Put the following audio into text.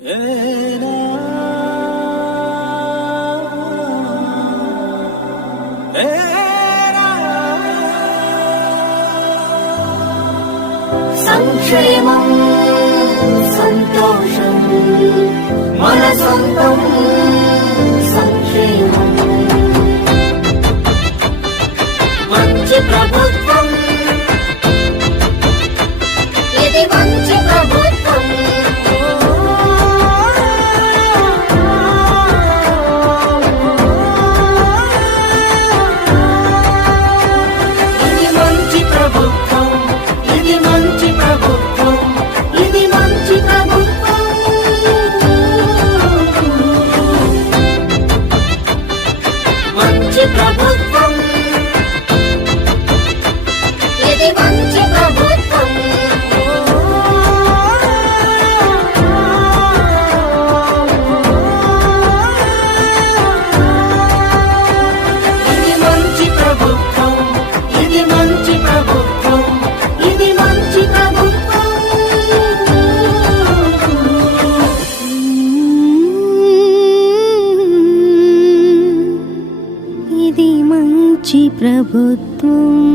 సంక్షేమం సంతోషం మన సొంతం. మంచి ప్రభుత్వం.